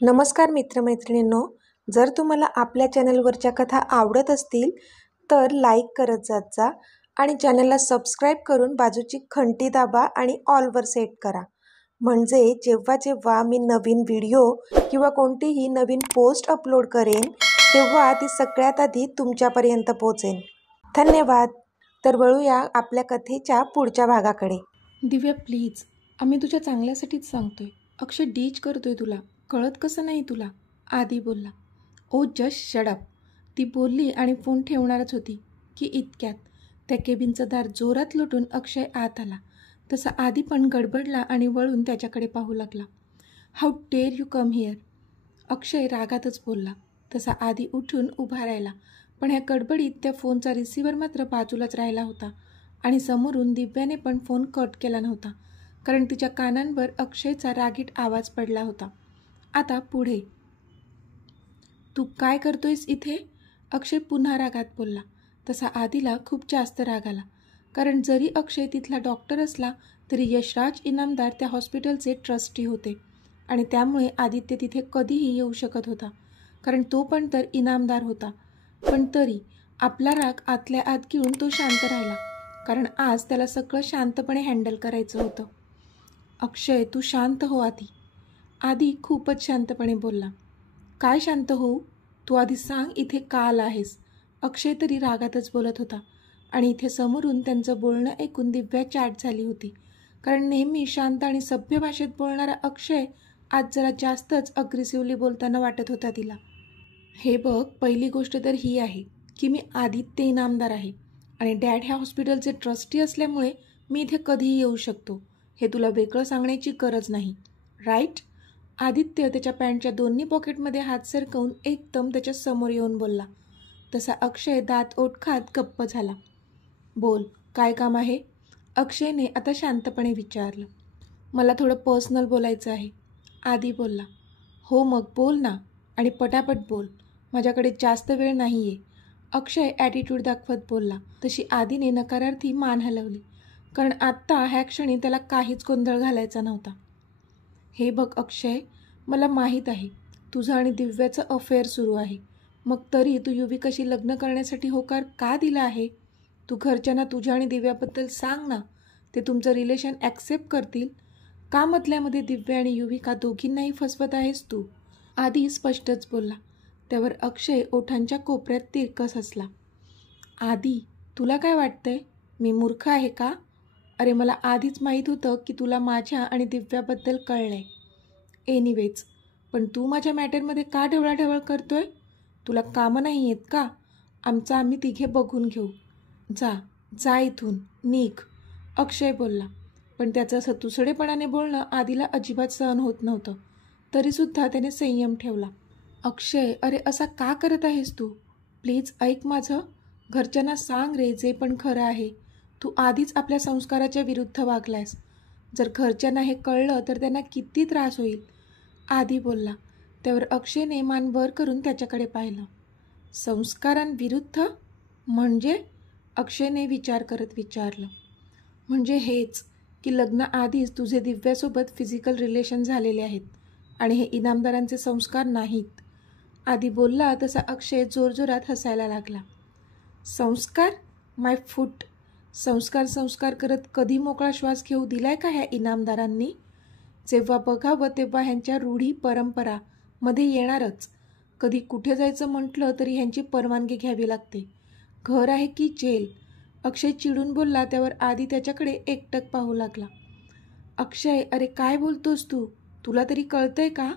नमस्कार मित्रमैत्रिणींनो, जर तुम्हाला आपल्या चॅनलवरच्या कथा आवडत असतील तर लाईक करत जात जा आणि चॅनलला सबस्क्राईब करून बाजूची घंटी दाबा आणि ऑलवर सेट करा. म्हणजे जेव्हा जेव्हा मी नवीन व्हिडिओ किंवा कोणतीही नवीन पोस्ट अपलोड करेन तेव्हा ती सगळ्यात आधी तुमच्यापर्यंत पोहोचेल. धन्यवाद. तर वळूया आपल्या कथेच्या पुढच्या भागाकडे. दिव्या प्लीज, आम्ही तुझ्या चांगल्यासाठीच सांगतोय. अक्षय डीच करतोय तुला, कळत कसं नाही तुला? आदी बोलला. ओ जस्ट शट अप. ती बोलली आणि फोन ठेवणारच होती की इतक्यात त्या केबिनचं दार जोरात लुटून अक्षय आत आला. तसा आदी पण गडबडला आणि वळून त्याच्याकडे पाहू लागला. How dare you come here. Akshay रागातच बोलला. तसा आदी उठून उभा राहिला, पण ह्या गडबडीत त्या फोनचा रिसिव्हर मात्र बाजूलाच राहिला होता आणि समोरून दिव्याने पण फोन कट केला नव्हता, कारण तिच्या कानांवर अक्षयचा रागीट आवाज पडला होता. आता पुढे. तू काय करतोयस इथे? अक्षय पुन्हा रागात बोलला. तसा आदीला खूप जास्त राग आला, कारण जरी अक्षय तिथला डॉक्टर असला तरी यशराज इनामदार त्या हॉस्पिटलचे ट्रस्टी होते आणि त्यामुळे आदित्य तिथे कधीही येऊ शकत होता, कारण तो पण तर इनामदार होता. पण तरी आपला राग आतल्या आत घेऊन तो शांत राहिला, कारण आज त्याला सगळं शांतपणे हँडल करायचं होतं. अक्षय, तू शांत हो आधी. आदी खूपच शांतपणे बोलला. काय शांत होऊ? तू आधी सांग इथे का आला आहेस? अक्षय तरी रागातच बोलत होता आणि इथे समोरून त्यांचं बोलणं ऐकून दिव्या चॅट झाली होती, कारण नेहमी शांत आणि सभ्य भाषेत बोलणारा अक्षय आज जरा जास्तच अग्रेसिव्हली बोलताना वाटत होता तिला. हे बघ, पहिली गोष्ट तर ही आहे की मी आदित्य इनामदार आहे आणि डॅड ह्या हॉस्पिटलचे ट्रस्टी असल्यामुळे मी इथे कधीही येऊ शकतो. हे तुला वेगळं सांगण्याची गरज नाही, राईट? आदित्य त्याच्या पॅन्टच्या दोन्ही पॉकेटमध्ये हात सरकवून एकदम त्याच्या समोर येऊन बोलला. तसा अक्षय दात ओठ खात गप्प झाला. बोल, काय काम आहे? अक्षयने आता शांतपणे विचारलं. मला थोडं पर्सनल बोलायचं आहे, आदी बोलला. हो मग बोल ना, आणि पटापट बोल, माझ्याकडे जास्त वेळ नाही आहे, अक्षय ॲटिट्यूड दाखवत बोलला. तशी आदीने नकारार्थी मान हलवली, कारण आत्ता ह्या क्षणी त्याला काहीच गोंधळ घालायचा नव्हता. हे बघ अक्षय, मला माहीत आहे तुझं आणि दिव्याचं अफेअर सुरू आहे, मग तरी तू युवी कशी लग्न करण्यासाठी होकार का दिला आहे? तू घरच्यांना तुझ्या आणि दिव्याबद्दल सांग ना, ते तुमचं रिलेशन ॲक्सेप्ट करतील का? मधल्यामध्ये दिव्या आणि युवी का दोघींनाही फसवत आहेस तू? आदी स्पष्टच बोलला. त्यावर अक्षय ओठांच्या कोपऱ्यात तिरकस हसला. आदी, तुला काय वाटतंय, मी मूर्ख आहे का? अरे मला आधीच माहीत होतं की तुला माझ्या आणि दिव्याबद्दल कळलंय. एनिवेज, पण तू माझ्या मॅटरमध्ये का ढवळाढवळ करतोय? तुला कामं नाही आहेत का? आमचं आम्ही तिघे बघून घेऊ. जा जा इथून, निघ, अक्षय बोलला. पण त्याचं असं तुसडेपणाने बोलणं आदीला अजिबात सहन होत नव्हतं, तरीसुद्धा त्याने संयम ठेवला. अक्षय, अरे असा का करत आहेस तू? प्लीज ऐक माझं. घरच्यांना सांग रे जे पण खरं आहे. तू आधीच आपल्या संस्काराच्या विरुद्ध वागलायस. जर घरच्यांना हे कळलं तर त्यांना किती त्रास होईल, आदी बोलला. त्यावर अक्षयने मान वर करून त्याच्याकडे पाहिलं. संस्कारांविरुद्ध म्हणजे? अक्षयने विचार करत विचारलं. म्हणजे हेच की लग्नाआधीच तुझे दिव्यासोबत फिजिकल रिलेशन झालेले आहेत आणि हे इनामदारांचे संस्कार नाहीत, आदी बोलला. तसा अक्षय जोरजोरात हसायला लागला. संस्कार? माय फूट. संस्कार करत कधी मोकळा श्वास घेऊ दिलाय का ह्या इनामदारांनी? जेव्हा बघावं तेव्हा ह्यांच्या रूढी परंपरा मध्ये येणारच. कधी कुठे जायचं म्हटलं तरी ह्यांची परवानगी घ्यावी लागते. घर आहे की जेल? अक्षय चिडून बोलला. त्यावर आदी त्याच्याकडे एकटक पाहू लागला. अक्षय, अरे काय बोलतोस तू? तुला तरी कळतंय का?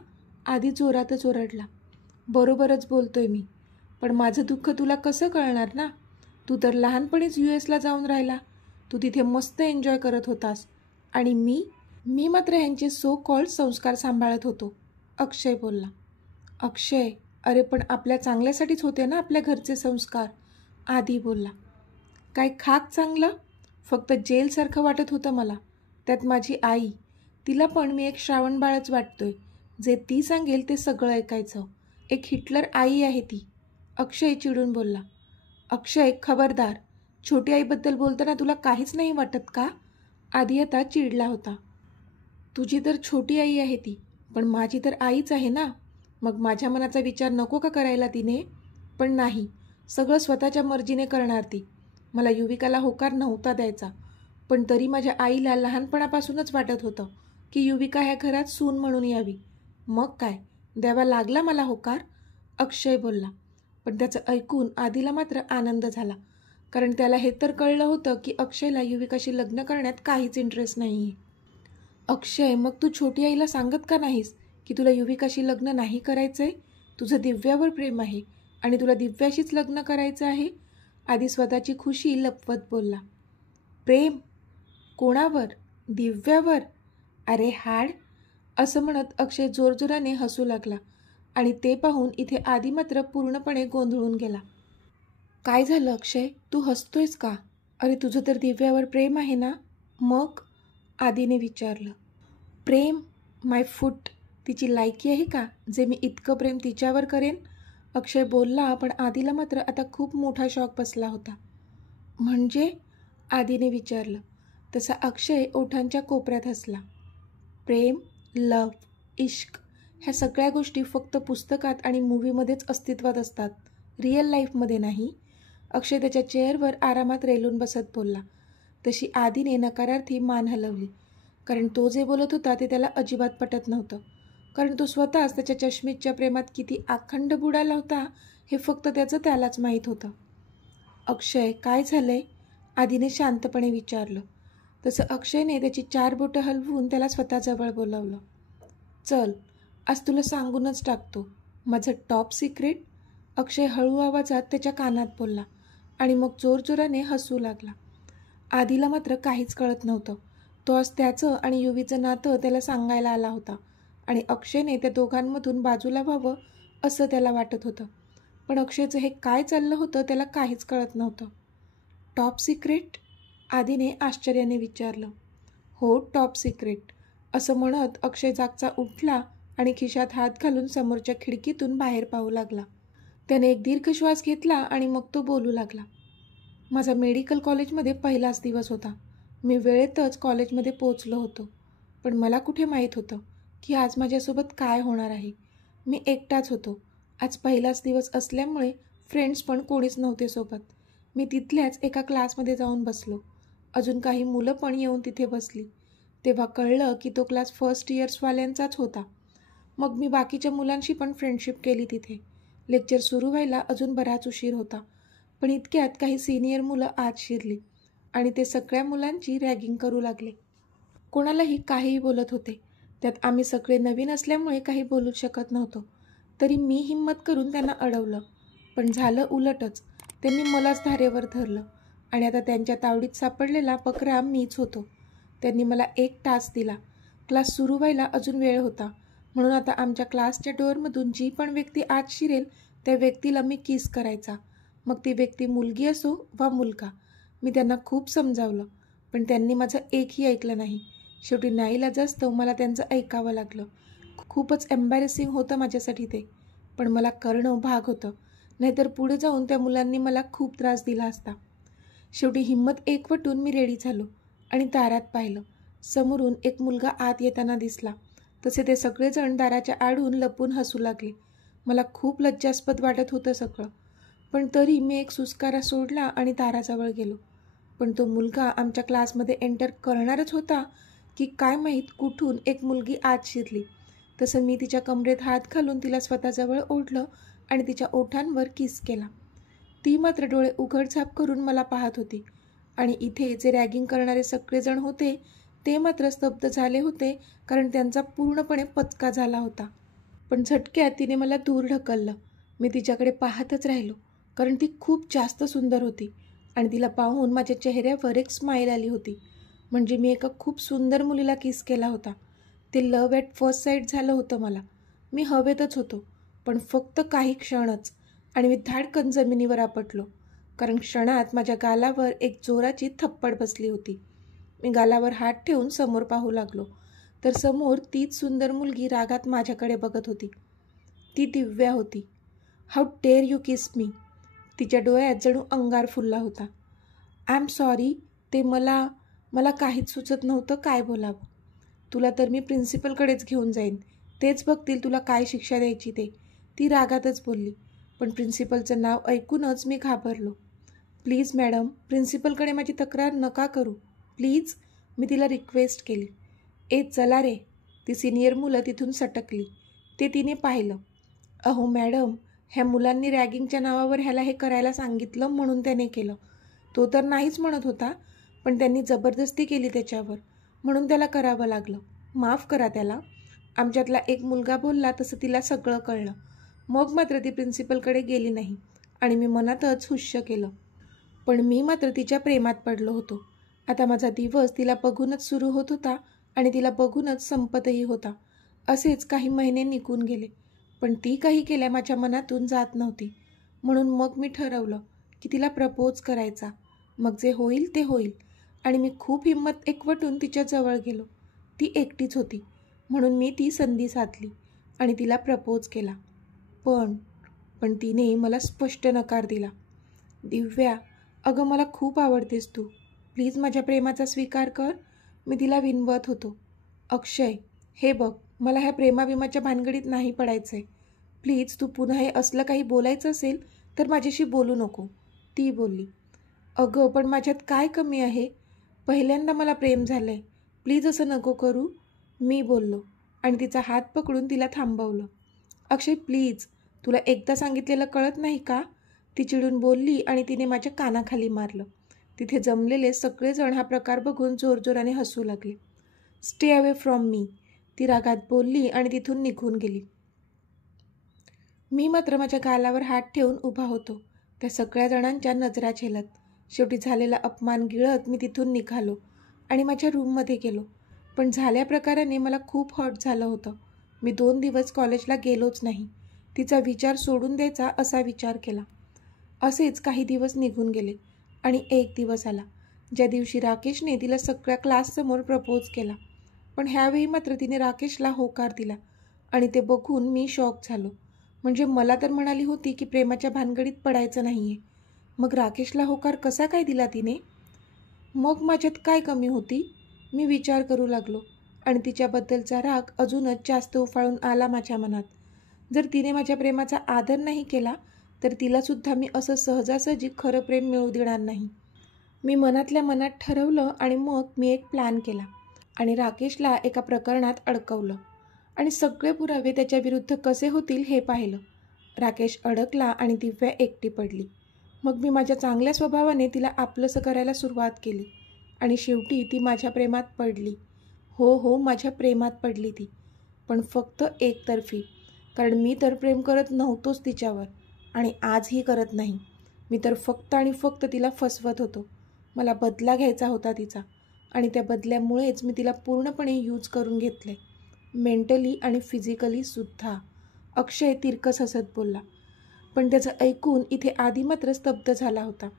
आदी जोरातच ओरडला. बरोबरच बोलतोय मी, पण माझं दुःख तुला कसं कळणार ना? तू तर लहानपणीच US ला जाऊन राहिला. तू तिथे मस्त एन्जॉय करत होतास आणि मी मात्र ह्यांचे सो कॉल्ड संस्कार सांभाळत होतो, अक्षय बोलला. अक्षय, अरे पण आपल्या चांगल्यासाठीच होते ना आपल्या घरचे संस्कार, आदी बोलला. काय खाक चांगलं? फक्त जेलसारखं वाटत होतं मला. त्यात माझी आई, तिला पण मी एक श्रावणबाळच वाटतोय. जे ती सांगेल ते सगळं ऐकायचं. एक हिटलर आई आहे ती, अक्षय चिडून बोलला. अक्षय खबरदार, छोटी आईबद्दल बोलताना तुला काहीच नाही वाटत का? आदी आता चिडला होता. तुझी तर छोटी आई आहे ती, पण माझी तर आईच आहे ना. मग माझ्या मनाचा विचार नको का करायला तिने? पण नाही, सगळं स्वतःच्या मर्जीने करणार ती. मला युविकाला होकार नव्हता द्यायचा, पण तरी माझ्या आईला लहानपणापासूनच वाटत होतं की युविका ह्या घरात सून म्हणून यावी. मग काय, द्यावा लागला मला होकार, अक्षय बोलला. पण त्याचं ऐकून आधीला मात्र आनंद झाला, कारण त्याला हे तर कळलं होतं की अक्षयला युविकाशी लग्न करण्यात काहीच इंटरेस्ट नाही आहे. अक्षय, मग तू छोटी आईला सांगत का नाहीस की तुला युविकाशी लग्न नाही करायचं आहे? तुझं दिव्यावर प्रेम आहे आणि तुला दिव्याशीच लग्न करायचं आहे. आधी स्वतःची खुशी लपवत बोलला. प्रेम? कोणावर? दिव्यावर? अरे हाड, असं म्हणत अक्षय जोरजोराने हसू लागला आणि ते पाहून इथे आधी मात्र पूर्णपणे गोंधळून गेला. काय झालं अक्षय, तू हसतोयस का? अरे तुझं तर दिव्यावर प्रेम आहे ना? मग? आधीने विचारलं. प्रेम? माय फूट, तिची लायकी आहे का जे मी इतकं प्रेम तिच्यावर करेन? अक्षय बोलला, पण आधीला मात्र आता खूप मोठा शॉक बसला होता. म्हणजे? आधीने विचारलं. तसा अक्षय ओठांच्या कोपऱ्यात हसला. प्रेम, लव्ह, इश्क ह्या सगळ्या गोष्टी फक्त पुस्तकात आणि मूवीमध्येच अस्तित्वात असतात, रिअल लाईफमध्ये नाही. अक्षय त्याच्या चेअरवर आरामात रेलून बसत बोलला. तशी आधीने नकारार्थी मान हलवली, कारण तो जे बोलत होता ते त्याला अजिबात पटत नव्हतं. कारण तो स्वतःच त्याच्या चष्मीच्या प्रेमात किती अखंड बुडाला होता हे फक्त त्यालाच माहीत होतं. अक्षय, काय झालंय? आधीने शांतपणे विचारलं. तसं अक्षयने त्याची 4 बोटं हलवून त्याला स्वतःजवळ बोलावलं. चल, आज तुला सांगूनच टाकतो माझं टॉप सिक्रेट, अक्षय हळू आवाजात त्याच्या कानात बोलला आणि मग जोरजोराने हसू लागला. आधीला मात्र काहीच कळत नव्हतं. तो आज त्याचं आणि युवीचं नातं त्याला सांगायला आला होता आणि अक्षयने त्या दोघांमधून बाजूला व्हावं असं त्याला वाटत होतं. पण अक्षयचं हे काय चाललं होतं त्याला काहीच कळत नव्हतं. Top secret? आधीने आश्चर्याने विचारलं. हो, टॉप सिक्रेट, असं म्हणत अक्षय जागचा उठला आणि खिशात हात घालून समोरच्या खिडकीतून बाहेर पाहू लागला. त्याने एक दीर्घ श्वास घेतला आणि मग तो बोलू लागला. माझा मेडिकल कॉलेजमध्ये पहिलाच दिवस होता. मी वेळेतच कॉलेजमध्ये पोचलो होतो. पण मला कुठे माहीत होतं की आज माझ्यासोबत काय होणार आहे. मी एकटाच होतो. आज पहिलाच दिवस असल्यामुळे फ्रेंड्स पण कोणीच नव्हते सोबत. मी तिथल्याच एका क्लासमध्ये जाऊन बसलो. अजून काही मुलं पण येऊन तिथे बसली. तेव्हा कळलं की तो क्लास फर्स्ट इयर्सवाल्यांचाच होता. मग मी बाकीच्या मुलांशी पण फ्रेंडशिप केली तिथे. लेक्चर सुरू व्हायला अजून बराच उशीर होता. पण इतक्यात काही सिनियर मुलं आत शिरली आणि ते सगळ्या मुलांची रॅगिंग करू लागले. कोणालाही काहीही बोलत होते. त्यात आम्ही सगळे नवीन असल्यामुळे काही बोलूच शकत नव्हतो. तरी मी हिंमत करून त्यांना अडवलं. पण झालं उलटच. त्यांनी मलाच धारेवर धरलं आणि आता त्यांच्या तावडीत सापडलेला बकरा मीच होतो. त्यांनी मला 1 तास दिला. क्लास सुरू व्हायला अजून वेळ होता, म्हणून आता आमच्या क्लासच्या डोअरमधून जी पण व्यक्ती आत शिरेल त्या व्यक्तीला मी किस करायचा. मग ती व्यक्ती मुलगी असो वा मुलगा. मी त्यांना खूप समजावलं, पण त्यांनी माझं एकही ऐकलं नाही. शेवटी नाईलाजास्तव मला त्यांचं ऐकावं लागलं. खूपच एम्बॅरेसिंग होतं माझ्यासाठी ते, पण मला करणं भाग होतं. नाहीतर पुढे जाऊन त्या मुलांनी मला खूप त्रास दिला असता. शेवटी हिंमत एकवटून मी रेडी झालो आणि दारात पाहिलं. समोरून एक मुलगा आत येताना दिसला. तसे ते सगळेजण दाराच्या आडून लपून हसू लागले. मला खूप लज्जास्पद वाटत होतं सगळं, पण तरी मी एक सुस्कारा सोडला आणि दाराजवळ गेलो. पण तो मुलगा आमच्या क्लासमध्ये एंटर करणारच होता की काय माहीत कुठून एक मुलगी आत शिरली. तसं मी तिच्या कमरेत हात घालून तिला स्वतःजवळ ओढलं आणि तिच्या ओठांवर किस केला. ती मात्र डोळे उघडझाप करून मला पाहत होती आणि इथे जे रॅगिंग करणारे सगळेजण होते ते मात्र स्तब्ध झाले होते, कारण त्यांचा पूर्णपणे पचका झाला होता. पण झटक्यात तिने मला दूर ढकललं. मी तिच्याकडे पाहतच राहिलो, कारण ती खूप जास्त सुंदर होती आणि तिला पाहून माझ्या चेहऱ्यावर एक स्माईल आली होती. म्हणजे मी एका खूप सुंदर मुलीला किस केला होता. ते लव्ह ॲट फर्स्ट साईट झालं होतं मला. मी हवेतच होतो, पण फक्त काही क्षणच, आणि मी धाडकन जमिनीवर आपटलो, कारण क्षणात माझ्या गालावर एक जोराची थप्पड बसली होती. मी गालावर हात ठेवून समोर पाहू लागलो, तर समोर तीच सुंदर मुलगी रागात माझ्याकडे बघत होती. ती दिव्या होती. हाऊ डेअर यू किस मी. तिच्या डोळ्यात जणू अंगार फुलला होता. आय एम सॉरी, ते मला काहीच सुचत नव्हतं काय बोलावं. तुला तर मी प्रिन्सिपलकडेच घेऊन जाईन. तेच बघतील तुला काय शिक्षा द्यायची ते, ती रागातच बोलली. पण प्रिन्सिपलचं नाव ऐकूनच मी घाबरलो. प्लीज मॅडम, प्रिन्सिपलकडे माझी तक्रार नका करू प्लीज, मी तिला रिक्वेस्ट केली. चला रे. ती सिनियर मुलं तिथून सटकली. ते तिने पाहिलं. अहो मॅडम, ह्या मुलांनी रॅगिंगच्या नावावर ह्याला हे करायला सांगितलं म्हणून त्याने केलं. तो तर नाहीच म्हणत होता, पण त्यांनी जबरदस्ती केली त्याच्यावर, म्हणून त्याला करावं लागलं. माफ करा त्याला. आमच्यातला एक मुलगा बोलला तसं तिला सगळं कळलं. मग मात्र ती प्रिन्सिपलकडे गेली नाही आणि मी मनातच हुश्य केलं. पण मी मात्र तिच्या प्रेमात पडलो होतो. आता माझा दिवस तिला बघूनच सुरू होत होता आणि तिला बघूनच संपतही होता. असेच काही महिने निघून गेले, पण ती काही केल्या माझ्या मनातून जात नव्हती. म्हणून मग मी ठरवलं की तिला प्रपोज करायचा. मग जे होईल ते होईल. आणि मी खूप हिंमत एकवटून तिच्या जवळ गेलो. ती एकटीच होती, म्हणून मी ती संधी साधली आणि तिला प्रपोज केला. पण तिने मला स्पष्ट नकार दिला. दिव्या, अगं मला खूप आवडतेस तू. प्लीज माझ्या प्रेमाचा स्वीकार कर, मी तिला विनवत होतो. अक्षय, हे बघ, मला ह्या प्रेमाविमाच्या भानगडीत नाही पडायचं आहे. प्लीज तू पुन्हा हे असलं काही बोलायचं असेल तर माझ्याशी बोलू नको, ती बोलली. अगं पण माझ्यात काय कमी आहे? पहिल्यांदा मला प्रेम झालं आहे. प्लीज असं नको करू, मी बोललो आणि तिचा हात पकडून तिला थांबवलं. अक्षय प्लीज, तुला एकदा सांगितलेलं कळत नाही का? ती चिडून बोलली आणि तिने माझ्या कानाखाली मारलं. तिथे जमलेले सगळेजण हा प्रकार बघून जोरजोराने हसू लागले. स्टे अवे फ्रॉम मी, ती रागात बोलली आणि तिथून निघून गेली. मी मात्र माझ्या गालावर हात ठेवून उभा होतो, त्या सगळ्या जणांच्या नजरा झेलत. शेवटी झालेला अपमान गिळत मी तिथून निघालो आणि माझ्या रूममध्ये गेलो. पण झाल्या प्रकाराने मला खूप हर्ट झालं होतं. मी 2 दिवस कॉलेजला गेलोच नाही. तिचा विचार सोडून द्यायचा असा विचार केला. असेच काही दिवस निघून गेले आणि एक दिवस आला ज्या दिवशी राकेशने तिला सगळ्या क्लाससमोर प्रपोज केला. पण ह्यावेळी मात्र तिने राकेशला होकार दिला आणि ते बघून मी शॉक झालो. म्हणजे मला तर म्हणाली होती की प्रेमाच्या भानगडीत पडायचं नाही आहे. मग राकेशला होकार कसा काय दिला तिने? मग माझ्यात काय कमी होती? मी विचार करू लागलो आणि तिच्याबद्दलचा राग अजूनच जास्त उफाळून आला माझ्या मनात. जर तिने माझ्या प्रेमाचा आदर नाही केला तर तिलासुद्धा मी असं सहजासहजी खरं प्रेम मिळू देणार नाही. मी मनातल्या मनात ठरवलं आणि मग मी एक प्लॅन केला आणि राकेशला एका प्रकरणात अडकवलं आणि सगळे पुरावे त्याच्या विरुद्ध कसे होतील हे पाहिलं. राकेश अडकला आणि दिव्या एकटी पडली. मग मी माझ्या चांगल्या स्वभावाने तिला आपलंसं करायला सुरुवात केली आणि शेवटी ती माझ्या प्रेमात पडली. हो, माझ्या प्रेमात पडली ती, पण फक्त एकतर्फी. कारण मी तर प्रेम करत नव्हतोच तिच्यावर आणि आजही करत नाही. मी तर फक्त आणि फक्त तिला फसवत होतो. मला बदला घ्यायचा होता तिचा आणि त्या बदल्यामुळेच मी तिला पूर्णपणे यूज करून घेतले, मेंटली आणि फिजिकली सुद्धा. अक्षय तिरकस हसत बोलला. पण त्याचं ऐकून इथे आधी मात्र स्तब्ध झाला होता.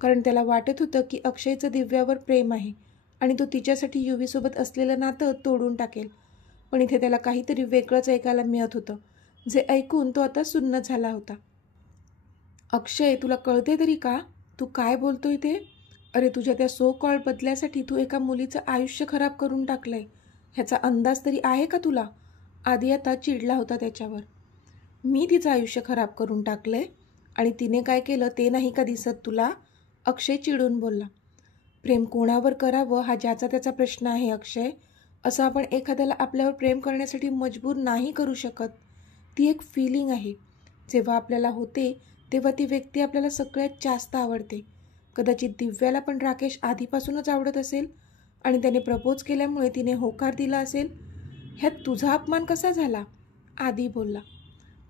कारण त्याला वाटत होतं की अक्षयचं दिव्यावर प्रेम आहे आणि तो तिच्यासाठी युवीसोबत असलेलं नातं तोडून टाकेल. पण इथे त्याला काहीतरी वेगळंच ऐकायला मिळत होतं, जे ऐकून तो आता सुन्न झाला होता. अक्षय, तुला कळते तरी का तू काय बोलतोय ते? अरे तुझ्या त्या सो कॉल्ड बदल्यासाठी तू एका मुलीचं आयुष्य खराब करून टाकलंय, ह्याचा अंदाज तरी आहे का तुला? आधी आता चिडला होता त्याच्यावर. मी तिचं आयुष्य खराब करून टाकलंय आणि तिने काय केलं ते नाही का दिसत तुला? अक्षय चिडून बोलला. प्रेम कोणावर करावं हा ज्याचा त्याचा प्रश्न आहे अक्षय. असं आपण एखाद्याला आपल्यावर प्रेम करण्यासाठी मजबूर नाही करू शकत. ती एक फिलिंग आहे. जेव्हा आपल्याला होते तेव्हा ती व्यक्ती आपल्याला सगळ्यात जास्त आवडते. कदाचित दिव्याला पण राकेश आधीपासूनच आवडत असेल आणि त्याने प्रपोज केल्यामुळे तिने होकार दिला असेल. ह्यात तुझा अपमान कसा झाला? आदी बोलला.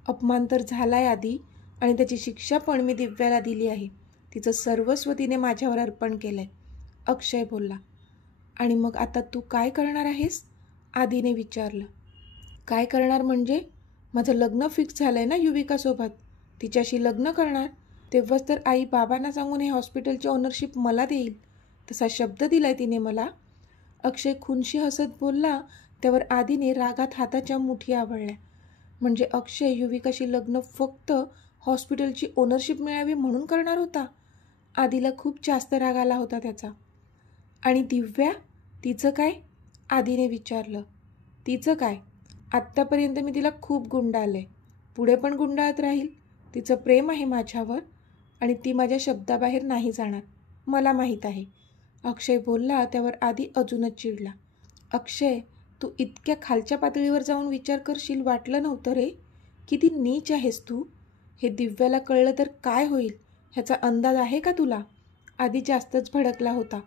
अपमान तर झालाय आधी आणि त्याची शिक्षा पण मी दिव्याला दिली आहे. तिचं सर्वस्व तिने माझ्यावर अर्पण केलंय, अक्षय बोलला. आणि मग आता तू काय करणार आहेस? आदीने विचारलं. काय करणार म्हणजे? माझं लग्न फिक्स झालंय ना युविकासोबत, तिच्याशी लग्न करणार. तेव्हाच तर आई बाबांना सांगून हे हॉस्पिटलची ओनरशिप मला देईल, तसा शब्द दिलाय तिने मला. अक्षय खुनशी हसत बोलला. त्यावर आदीने रागात हाताच्या मुठी आवळल्या. म्हणजे अक्षय युविकाशी लग्न फक्त हॉस्पिटलची ओनरशिप मिळावी म्हणून करणार होता? आदीला खूप जास्त राग आला होता त्याचा. आणि दिव्या, तिचं काय? आदीने विचारलं. तिचं काय? आत्तापर्यंत मी तिला खूप गुंडाळले, पुढे पण गुंडाळत राहील. तिचं प्रेम आहे माझ्यावर आणि ती माझ्या शब्दाबाहेर नाही जाणार, मला माहीत आहे. अक्षय बोलला त्यावर आधी अजूनच चिडला. अक्षय, तू इतक्या खालच्या पातळीवर जाऊन विचार करशील वाटलं नव्हतं रे. किती नीच आहेस तू. हे दिव्याला कळलं तर काय होईल ह्याचा अंदाज आहे का तुला? आधी जास्तच भडकला होता.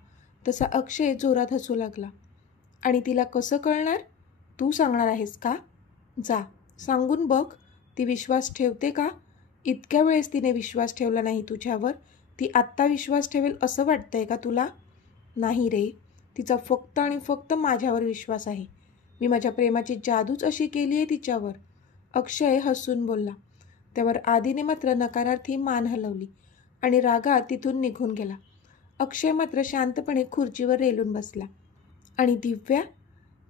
तसा अक्षय जोरात हसू लागला. आणि तिला कसं कळणार? तू सांगणार आहेस का? जा सांगून बघ. ती विश्वास ठेवते का? इतक्या वेळेस तिने विश्वास ठेवला नाही तुझ्यावर, ती आत्ता विश्वास ठेवेल असं वाटतंय का तुला? नाही रे, तिचा फक्त आणि फक्त माझ्यावर विश्वास आहे. मी माझ्या प्रेमाची जादूच अशी केली आहे तिच्यावर. अक्षय हसून बोलला. त्यावर आधीने मात्र नकारार्थी मान हलवली आणि रागात तिथून निघून गेला. अक्षय मात्र शांतपणे खुर्चीवर रेलून बसला. आणि दिव्या,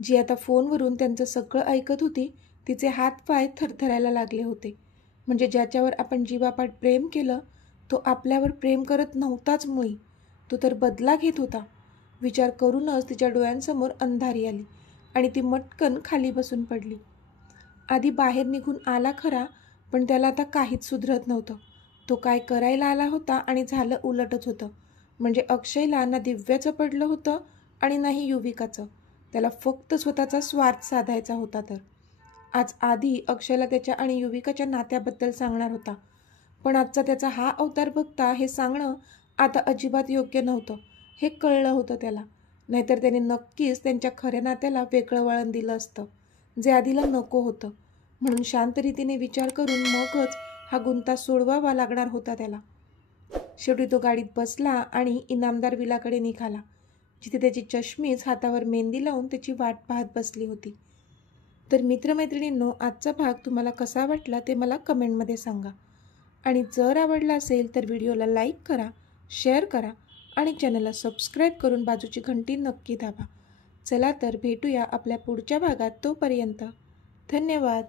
जी आता फोनवरून त्यांचं सगळं ऐकत होती, तिचे हातपाय थरथरायला लागले होते. म्हणजे ज्याच्यावर आपण जीवापाड प्रेम केलं तो आपल्यावर प्रेम करत नव्हताच मुळी, तो तर बदला घेत होता. विचार करूनच तिच्या डोळ्यांसमोर अंधारी आली आणि ती मटकन खाली बसून पडली. आधी बाहेर निघून आला खरा, पण त्याला आता काहीच सुधरत नव्हतं. तो काय करायला आला होता आणि झालं उलटच होतं. म्हणजे अक्षयला ना दिव्याचं पडलं होतं आणि नाही युविकाचं. त्याला फक्त स्वतःचा स्वार्थ साधायचा होता. तर आज आधी अक्षयला त्याच्या आणि युविकाच्या नात्याबद्दल सांगणार होता, पण आजचा त्याचा हा अवतार बघता हे सांगणं आता अजिबात योग्य नव्हतं हे कळलं होतं त्याला. नाहीतर त्याने नक्कीच त्यांच्या खऱ्या नात्याला वेगळं वळण दिलं असतं, जे आधीला नको होतं. म्हणून शांत रीतीने विचार करून मगच हा गुंता सोडवावा लागणार होता त्याला. शेवटी तो गाडीत बसला आणि इनामदार विलाकडे निघाला, जिथे त्याची चष्मीच हातावर मेहंदी लावून त्याची वाट पाहत बसली होती. तर मित्रमैत्रिणींनो, आजचा भाग तुम्हाला कसा वाटला ते मला कमेंटमध्ये सांगा. आणि जर आवडला असेल तर व्हिडिओला लाईक करा, शेअर करा आणि चॅनलला सबस्क्राईब करून बाजूची घंटी नक्की दाबा. चला तर भेटूया आपल्या पुढच्या भागात. तोपर्यंत धन्यवाद.